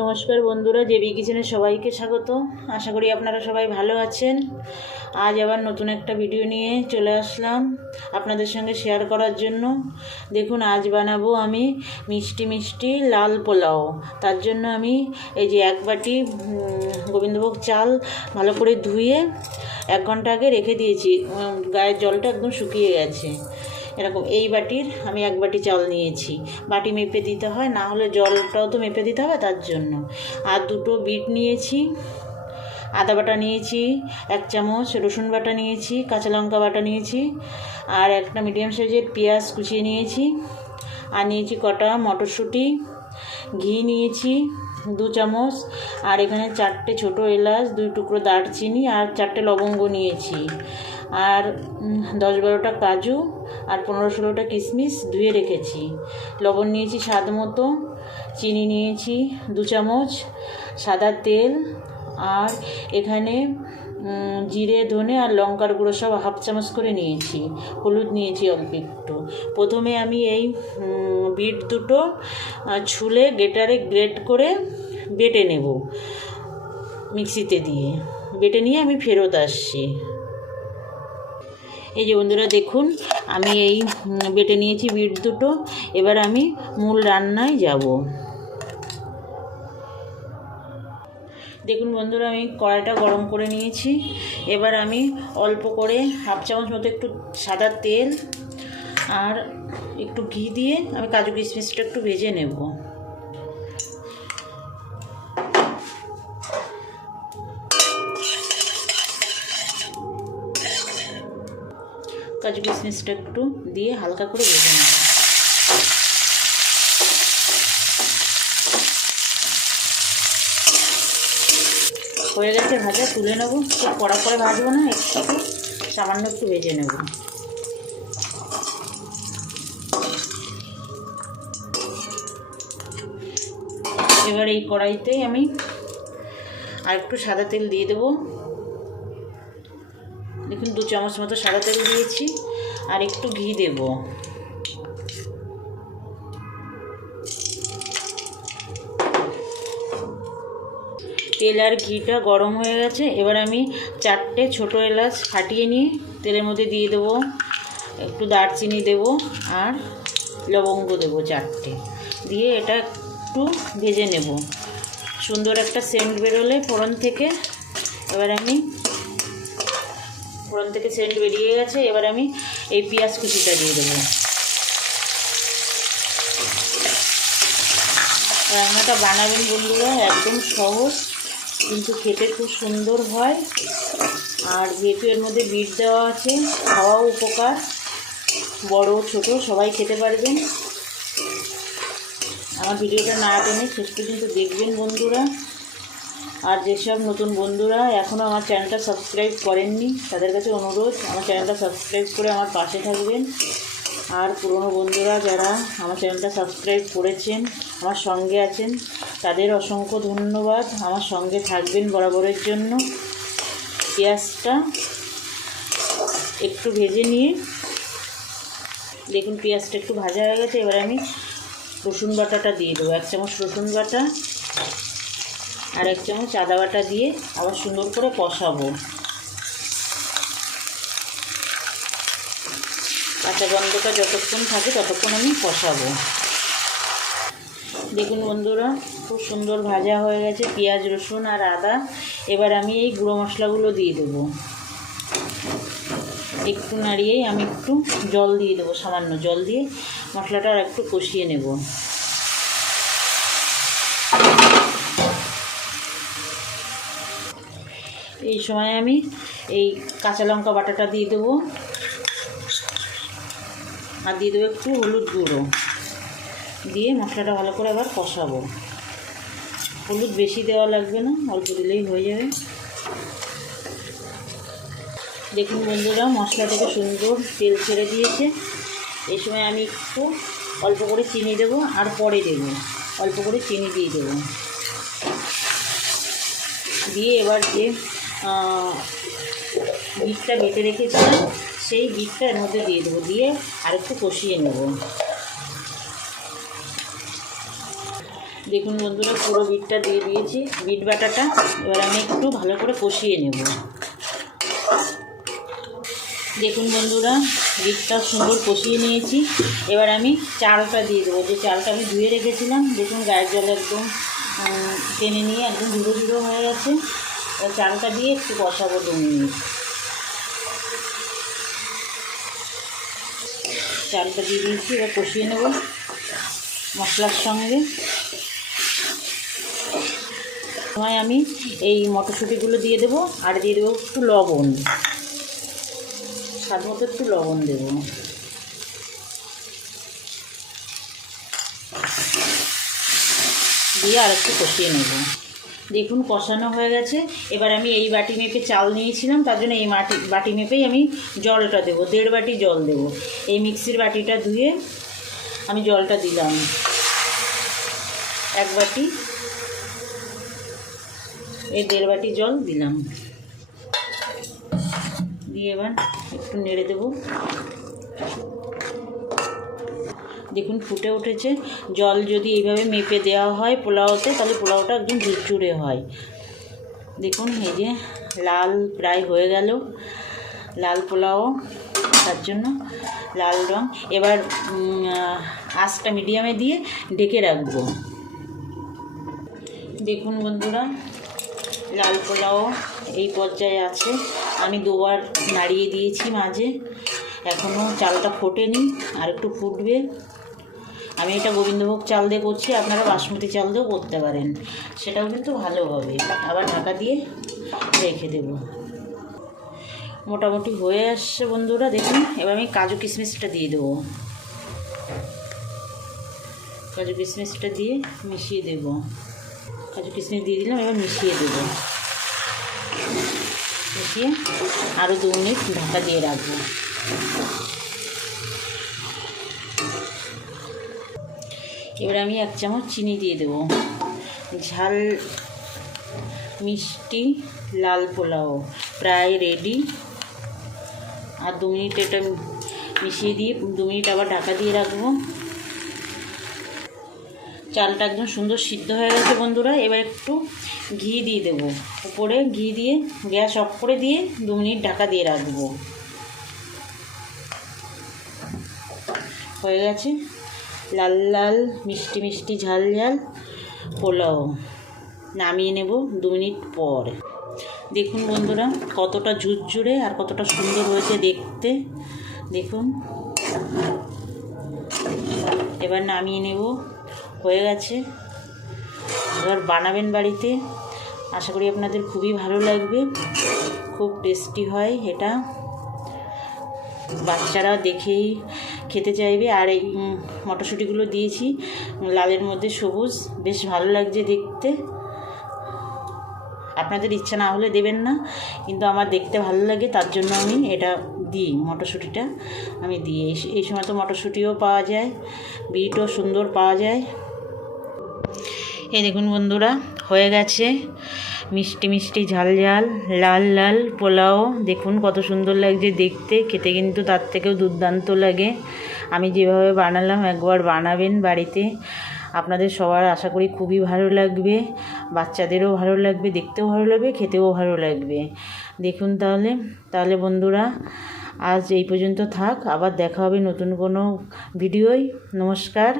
নমস্কার বন্ধুরা, জেবি কিচেনে সবাইকে স্বাগত। আশা করি আপনারা সবাই ভালো আছেন। আজ আবার নতুন একটা ভিডিও নিয়ে চলে আসলাম আপনাদের সঙ্গে শেয়ার করার জন্য। দেখুন, আজ বানাবো আমি মিষ্টি লাল পোলাও। তার জন্য আমি এই যে এক বাটি গোবিন্দভোগ চাল ভালো করে ধুয়ে 1 ঘন্টা আগে রেখে দিয়েছি। গায়ের জলটা একদম শুকিয়ে গেছে। এরকম এই বাটির আমি 1 বাটি চাল নিয়েছি। বাটি মেপে দিতে হয়, না হলে জলটাও তো মেপে দিতে হবে, তার জন্য। আর 2টো বিট নিয়েছি, আদা বাটা নিয়েছি 1 চামচ, রসুন বাটা নিয়েছি, কাঁচা লঙ্কা বাটা নিয়েছি, আর একটা মিডিয়াম সাইজের পেঁয়াজ কুচিয়ে নিয়েছি, আর নিয়েছি কটা মটরশুঁটি, ঘি নিয়েছি 2 চামচ, আর এখানে 4টে ছোটো এলাচ, 2 টুকরো দারচিনি, আর 4টে লবঙ্গ নিয়েছি, আর 10-12টা কাজু, আর 15-16টা কিশমিশ ধুয়ে রেখেছি। লবণ নিয়েছি স্বাদ মতো, চিনি নিয়েছি 2 চামচ, সাদা তেল, আর এখানে জিরে, ধনে আর লঙ্কার গুঁড়ো সব 1/2 চামচ করে নিয়েছি। হলুদ নিয়েছি অল্প একটু। প্রথমে আমি এই বিট দুটো ছুলে গ্রেটারে গ্রেট করে বেটে নেব, মিক্সিতে দিয়ে বেটে নিয়ে আমি ফেরত আসছি। এই যে বন্ধুরা দেখুন, আমি এই বেটে নিয়েছি বিট দুটো। এবার আমি মূল রান্নায় যাব। দেখুন বন্ধুরা, আমি কড়াইটা গরম করে নিয়েছি। এবার আমি অল্প করে 1/2 চামচ মতো একটু সাদা তেল আর একটু ঘি দিয়ে আমি কাজু কিশমিশটা একটু ভেজে নেব। কাজু কিশমিশটা একটু দিয়ে হালকা করে ভেজে নেব। হয়ে গেছে ভাজা, তুলে নেব। খুব কড়া করে ভাজবো না, একটু সামান্য একটু ভেজে নেব। এবার এই কড়াইতেই আমি আর একটু সাদা তেল দিয়ে দেবো। দেখুন 2 চামচ মতো সাদা তেল দিয়েছি, আর একটু ঘি দেব। তেল আর ঘিটা গরম হয়ে গেছে। এবার আমি 4টে ছোটো এলাচ ফাটিয়ে নিয়ে তেলের মধ্যে দিয়ে দেবো। একটু দারচিনি দেব আর লবঙ্গ দেবো 4টে, দিয়ে এটা একটু ভেজে নেব। সুন্দর একটা সেন্ট বেরোলে ফোড়ন থেকে, ফোড়ন থেকে সেন্ট বেরিয়ে গেছে। এবার আমি এই পেঁয়াজ কুচিটা দিয়ে দেবো। রান্নাটা বানাবেন বন্ধুরা, একদম সহজ, কিন্তু খেতে খুব সুন্দর হয়। আর যেহেতু এর মধ্যে বিট দেওয়া আছে, খাওয়াও উপকার, বড় ছোট সবাই খেতে পারবেন। আমার ভিডিওটা না টেনে শেষ পর্যন্ত দেখবেন বন্ধুরা। আর যেসব নতুন বন্ধুরা এখনও আমার চ্যানেলটা সাবস্ক্রাইব করেননি, তাদের কাছে অনুরোধ, আমার চ্যানেলটা সাবস্ক্রাইব করে আমার পাশে থাকবেন। আর পুরনো বন্ধুরা যারা আমার চ্যানেলটা সাবস্ক্রাইব করেছেন, আমার সঙ্গে আছেন, তাদের অসংখ্য ধন্যবাদ। আমার সঙ্গে থাকবেন বরাবরের জন্য। পেঁয়াজটা একটু ভেজে নিয়ে, দেখুন পেঁয়াজটা একটু ভাজা হয়ে গেছে। এবার আমি রসুন বাটাটা দিয়ে দেবো। 1 চামচ রসুন বাটা আর 1 চামচ আদা বাটা দিয়ে আবার সুন্দর করে কষাবো। কাঁচা গন্ধটা যতক্ষণ থাকে ততক্ষণ আমি কষাবো। দেখুন বন্ধুরা, খুব সুন্দর ভাজা হয়ে গেছে পেঁয়াজ, রসুন আর আদা। এবার আমি এই গুঁড়ো মশলাগুলো দিয়ে দেবো। একটু নাড়িয়েই আমি একটু জল দিয়ে দেবো, সামান্য জল দিয়ে মশলাটা আর একটু কষিয়ে নেব। এই সময় আমি এই কাঁচা লঙ্কা বাটাটা দিয়ে দেবো, আর দিয়ে দেবো একটু হলুদ গুঁড়ো, দিয়ে মশলাটা ভালো করে আবার কষাবো। হলুদ বেশি দেওয়া লাগবে না, অল্প দিলেই হয়ে যাবে। দেখুন বন্ধুরা, মশলা থেকে সুন্দর তেল ছেড়ে দিয়েছে। এই সময় আমি একটু অল্প করে চিনি দেবো, আর পরে দেবো অল্প করে চিনি দিয়ে দেবো। দিয়ে এবার যে বিটটা বেটে রেখেছিলাম সেই বিটটা এর মধ্যে দিয়ে দেবো, দিয়ে আর একটু কষিয়ে নেব। দেখুন বন্ধুরা, পুরো বিটটা দিয়ে দিয়েছি, বিট বাটাটা। এবার আমি একটু ভালো করে কষিয়ে নেব। দেখুন বন্ধুরা, বিটটা সুন্দর কষিয়ে নিয়েছি। এবার আমি চালটা দিয়ে দেবো, যে চালটা আমি ধুয়ে রেখেছিলাম। দেখুন গায়ের জল একদম টেনে নিয়ে একদম ধুলো ধুলো হয়ে গেছে। এবার চালটা দিয়ে একটু কষাবো 2 মিনিট। চালটা দিয়ে দিয়েছি, এবার কষিয়ে নেব মশলার সঙ্গে। সময় আমি এই মটরশুঁটিগুলো দিয়ে দেবো, আর দিয়ে দেবো একটু লবণ, স্বাদ মতো একটু লবণ দেবো। দিয়ে আর একটু কষিয়ে নেব। দেখুন কষানো হয়ে গেছে। এবার আমি এই বাটি মেপে চাল নিয়েছিলাম, তার জন্য এই বাটি মেপেই আমি জলটা দেবো। 1.5 বাটি জল দেবো। এই মিক্সির বাটিটা ধুয়ে আমি জলটা দিলাম 1 বাটি, এই 1.5 বাটি জল দিলাম। দিয়ে এবার একটু নেড়ে দেবো। দেখুন ফুটে উঠেছে। জল যদি এইভাবে মেপে দেওয়া হয় পোলাওতে, তাহলে পোলাওটা একদম ঝুরঝুরে হয়। দেখুন এই যে লাল প্রায় হয়ে গেল, লাল পোলাও, তার জন্য লাল রং। এবার আঁচটা মিডিয়ামে দিয়ে ঢেকে রাখবো। দেখুন বন্ধুরা, লাল পোলাও এই পর্যায়ে আছে। আমি 2 বার নাড়িয়ে দিয়েছি মাঝে, এখনও চালটা ফোটেনি, আর একটু ফুটবে। আমি এটা গোবিন্দভোগ চাল দিয়ে করছি, আপনারা বাসমতি চাল দিয়েও করতে পারেন, সেটাও কিন্তু ভালো হবে। আবার ঢাকা দিয়ে রেখে দেব। মোটামুটি হয়ে আসছে বন্ধুরা, দেখুন। এবার আমি কাজু কিশমিশটা দিয়ে দেবো। কাজু কিশমিশটা দিয়ে মিশিয়ে দেব। কাজু কিশমিশ দিয়ে দিলাম, এবার মিশিয়ে দেব। মিশিয়ে আরও 2 মিনিট ঢাকা দিয়ে রাখবো। এবার আমি 1 চামচ চিনি দিয়ে দেবো। ঝাল মিষ্টি লাল পোলাও প্রায় রেডি। আর 2 মিনিট এটা মিশিয়ে দিয়ে 2 মিনিট আবার ঢাকা দিয়ে রাখবো। চালটা একদম সুন্দর সিদ্ধ হয়ে গেছে বন্ধুরা। এবার একটু ঘি দিয়ে দেবো উপরে, ঘি দিয়ে গ্যাস অফ করে দিয়ে 2 মিনিট ঢাকা দিয়ে রাখবো। হয়ে গেছে লাল লাল মিষ্টি মিষ্টি ঝাল ঝাল পোলাও। নামিয়ে নেব 2 মিনিট পর। দেখুন বন্ধুরা, কতটা ঝুরঝুরে আর কতটা সুন্দর হয়েছে দেখতে। দেখুন, এবার নামিয়ে নেব। হয়ে গেছে। এবার বানাবেন বাড়িতে, আশা করি আপনাদের খুবই ভালো লাগবে। খুব টেস্টি হয় এটা, বাচ্চারা দেখেই খেতে চাইবে। আর এই মটরশুঁটিগুলো দিয়েছি লালের মধ্যে সবুজ, বেশ ভালো লাগছে দেখতে। আপনাদের ইচ্ছা না হলে দেবেন না, কিন্তু আমার দেখতে ভালো লাগে, তার জন্য আমি এটা দিই। মটরশুঁটিটা আমি দিই। এই সময় তো মটরশুঁটিও পাওয়া যায়, বিটও সুন্দর পাওয়া যায়। এই দেখুন বন্ধুরা, হয়ে গেছে মিষ্টি মিষ্টি ঝাল ঝাল লাল লাল পোলাও। দেখুন কত সুন্দর লাগছে দেখতে, খেতে কিন্তু তার থেকেও দুর্দান্ত লাগে। আমি যেভাবে বানালাম একবার বানাবেন বাড়িতে, আপনাদের সবার আশা করি খুবই ভালো লাগবে। বাচ্চাদেরও ভালো লাগবে, দেখতেও ভালো লাগবে, খেতেও ভালো লাগবে। দেখুন তাহলে বন্ধুরা, আজ এই পর্যন্ত থাক। আবার দেখা হবে নতুন কোনো ভিডিওয়। নমস্কার।